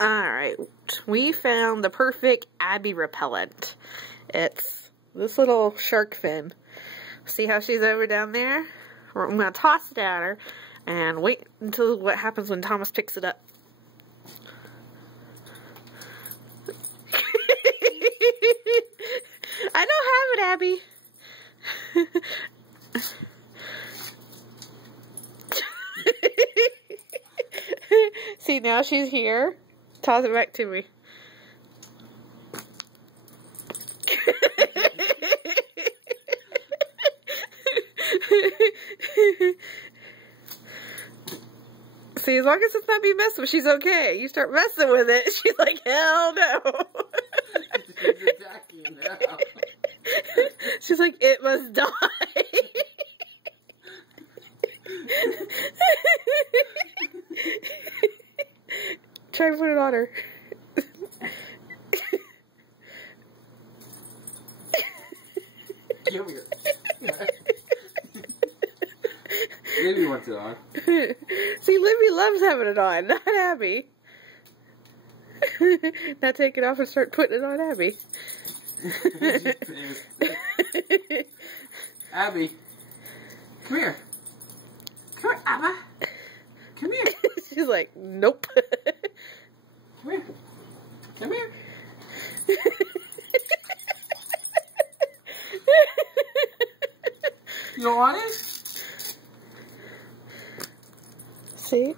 Alright, we found the perfect Abby repellent. It's this little shark fin. See how she's over down there? I'm going to toss it at her and wait until what happens when Thomas picks it up. I don't have it, Abby. See, now she's here. Toss it back to me. See, as long as it's not being messed with, she's okay. You start messing with it, she's like, hell no. She's attacking now. She's like, it must die. Try and put it on her. Come here. Libby wants it on. See, Libby loves having it on, not Abby. Now take it off and start putting it on Abby. Abby, come here. Come here, Abba. Come here. She's like, nope. Come here. Come here. You don't want it? See?